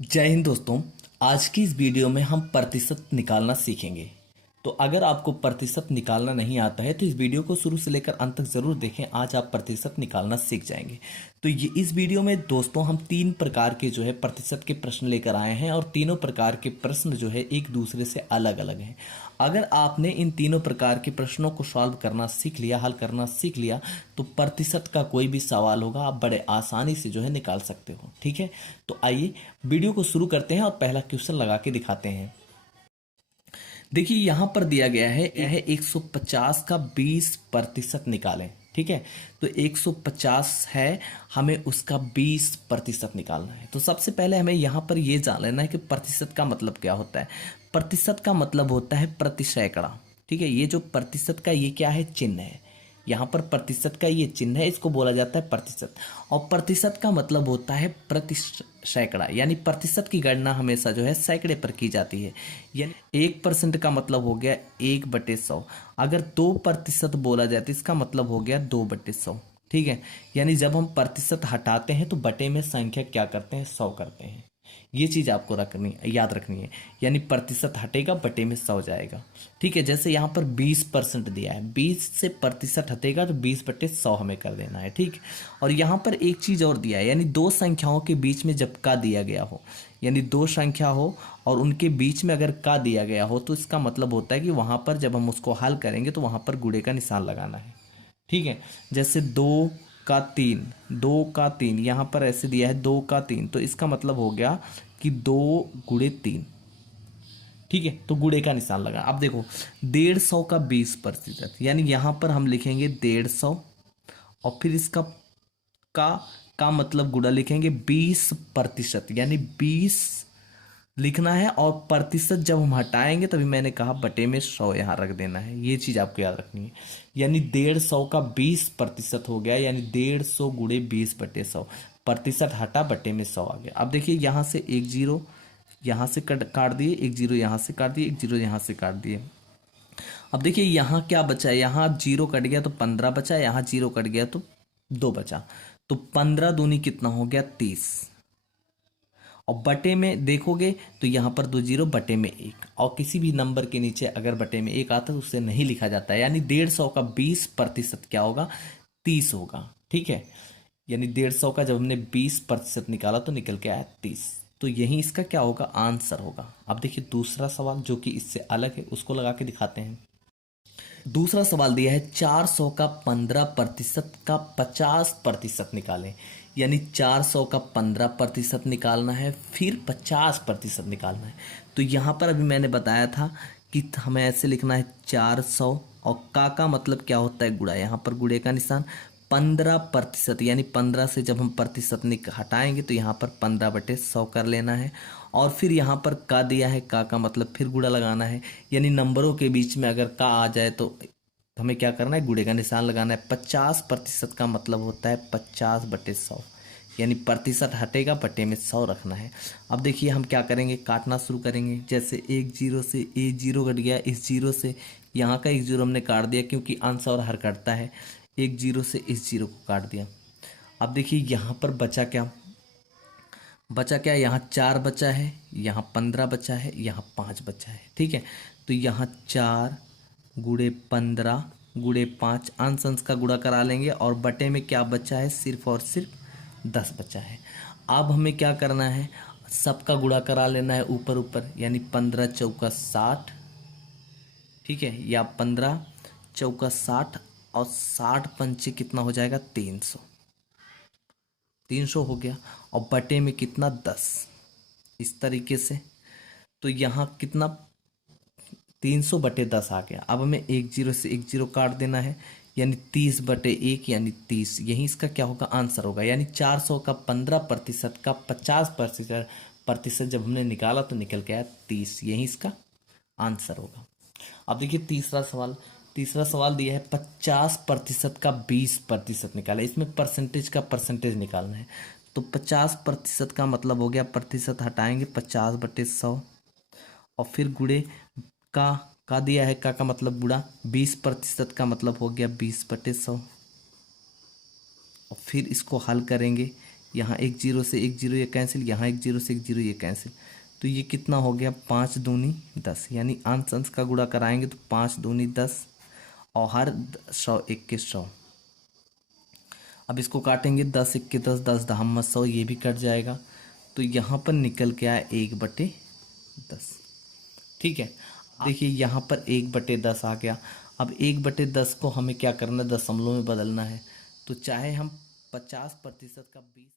जय हिंद दोस्तों। आज की इस वीडियो में हम प्रतिशत निकालना सीखेंगे। तो अगर आपको प्रतिशत निकालना नहीं आता है तो इस वीडियो को शुरू से लेकर अंत तक जरूर देखें। आज आप प्रतिशत निकालना सीख जाएंगे। तो ये इस वीडियो में दोस्तों हम तीन प्रकार के जो है प्रतिशत के प्रश्न लेकर आए हैं और तीनों प्रकार के प्रश्न जो है एक दूसरे से अलग अलग हैं। अगर आपने इन तीनों प्रकार के प्रश्नों को सॉल्व करना सीख लिया, हल करना सीख लिया, तो प्रतिशत का कोई भी सवाल होगा आप बड़े आसानी से जो है निकाल सकते हो। ठीक है, तो आइए वीडियो को शुरू करते हैं और पहला क्वेश्चन लगा के दिखाते हैं। देखिए यहां पर दिया गया है यह 150 का 20% निकालें। ठीक है, तो 150 है, हमें उसका 20% निकालना है। तो सबसे पहले हमें यहां पर यह जान लेना है कि प्रतिशत का मतलब क्या होता है। प्रतिशत का मतलब होता है प्रति सैकड़ा। ठीक है, ये जो प्रतिशत का ये क्या है, चिन्ह है। यहाँ पर प्रतिशत का ये चिन्ह है, इसको बोला जाता है प्रतिशत। और प्रतिशत का मतलब होता है प्रति सैकड़ा, यानी प्रतिशत की गणना हमेशा जो है सैकड़े पर की जाती है। यानी 1% का मतलब हो गया 1/100। अगर 2% बोला जाए तो इसका मतलब हो गया 2/100। ठीक है, यानी जब हम प्रतिशत हटाते हैं तो बटे में संख्या क्या करते हैं, 100 करते हैं। ये चीज आपको याद रखनी है। यानी प्रतिशत हटेगा बटे में 100 जाएगा। ठीक है, जैसे यहाँ पर 20% दिया है, 20 से प्रतिशत हटेगा तो 20/100 हमें कर देना है। ठीक, और यहाँ पर एक चीज और दिया है, यानी दो संख्याओं के बीच में जब का दिया गया हो, यानी दो संख्या हो और उनके बीच में अगर का दिया गया हो तो इसका मतलब होता है कि वहां पर जब हम उसको हल करेंगे तो वहां पर गुणे का निशान लगाना है। ठीक है, जैसे 2 का 3, 2 का 3 यहाँ पर ऐसे दिया है 2 का 3, तो इसका मतलब हो गया कि 2 गुणे 3। ठीक है, तो गुणे का निशान लगा। अब देखो 150 का 20%, यानी यहां पर हम लिखेंगे 150 और फिर इसका का का मतलब गुणा लिखेंगे 20%, यानी 20 लिखना है और प्रतिशत जब हम हटाएंगे तभी मैंने कहा बटे में 100 यहाँ रख देना है। ये चीज आपको याद रखनी है। यानी 150 का 20% हो गया, यानी 150 गुणे 20/100। प्रतिशत हटा बटे में 100 आ गया। अब देखिए यहाँ से एक जीरो यहाँ से काट दिए, एक जीरो यहाँ से काट दिए, एक जीरो यहाँ से काट दिए। अब देखिए यहाँ क्या बचा, यहाँ जीरो कट गया तो 15 बचा, यहाँ जीरो कट गया तो 2 बचा। तो 15 दूनी कितना हो गया, 30। और बटे में देखोगे तो यहाँ पर 2 जीरो बटे में 1, और किसी भी नंबर के नीचे अगर बटे में 1 आता है तो उसे नहीं लिखा जाता है। यानी 150 का 20% क्या होगा, 30 होगा। ठीक है, यानी 150 का जब हमने 20% निकाला तो निकल के आया 30। तो यही इसका क्या होगा, आंसर होगा। अब देखिए दूसरा सवाल जो कि इससे अलग है, उसको लगा के दिखाते हैं। दूसरा सवाल दिया है 400 का 15% का 50% निकालें। यानी 400 का 15% निकालना है, फिर 50% निकालना है। तो यहाँ पर अभी मैंने बताया था कि हमें ऐसे लिखना है 400, और का मतलब क्या होता है, गुणा। यहाँ पर गुणे का निशान 15%, यानी 15 से जब हम प्रतिशत हटाएंगे तो यहाँ पर 15/100 कर लेना है। और फिर यहाँ पर का दिया है, का मतलब फिर गुणा लगाना है। यानी नंबरों के बीच में अगर का आ जाए तो हमें क्या करना है, गुणे का निशान लगाना है। 50% का मतलब होता है 50/100, यानी प्रतिशत हटेगा बटे में 100 रखना है। अब देखिए हम क्या करेंगे, काटना शुरू करेंगे। जैसे एक जीरो से एक जीरो कट गया, इस जीरो से यहाँ का एक जीरो हमने काट दिया, क्योंकि अंश और हर कटता है। एक जीरो से इस जीरो को काट दिया। अब देखिए यहाँ पर बचा क्या, यहाँ 4 बचा है, यहाँ 15 बचा है, यहाँ 5 बचा है। ठीक है, तो यहाँ 4 गुणे 15 गुणे 5, अंश अंश का गुणा करा लेंगे, और बटे में क्या बचा है, सिर्फ और सिर्फ 10 बचा है। अब हमें क्या करना है, सबका गुणा करा लेना है ऊपर ऊपर, यानी 15 चौका 60। ठीक है, या 15 चौका 60, और 60 पंचे कितना हो जाएगा, 300। 300 हो गया, और बटे में कितना, 10। इस तरीके से तो यहाँ कितना, 300/10 आ गया। अब हमें एक जीरो से एक जीरो काट देना है, यानी 30/1, यानी 30। यही इसका क्या होगा, आंसर होगा। यानी 400 का 15% का 50% जब हमने निकाला तो निकल के आया 30। यही इसका आंसर होगा। अब देखिए तीसरा सवाल दिया है 50% का 20% निकाला। इसमें परसेंटेज का परसेंटेज निकालना है। तो 50% का मतलब हो गया, प्रतिशत हटाएंगे 50/100, और फिर गुणे का दिया है, का मतलब गुणा। 20% का मतलब हो गया 20/100, और फिर इसको हल करेंगे। यहाँ एक जीरो से एक जीरो ये कैंसिल, यहाँ एक जीरो से एक जीरो ये कैंसिल। तो ये कितना हो गया, 5 दूनी 10, यानी अंश अंश का गुणा कराएंगे तो 5 दूनी 10 और हर 100 1 100। अब इसको काटेंगे, 10 1 10, 10 दहम 100, ये भी कट जाएगा। तो यहाँ पर निकल के आया 1/10। ठीक है, देखिए यहाँ पर 1/10 आ गया। अब 1/10 को हमें क्या करना है, दशमलव में बदलना है। तो चाहे हम 50% का 20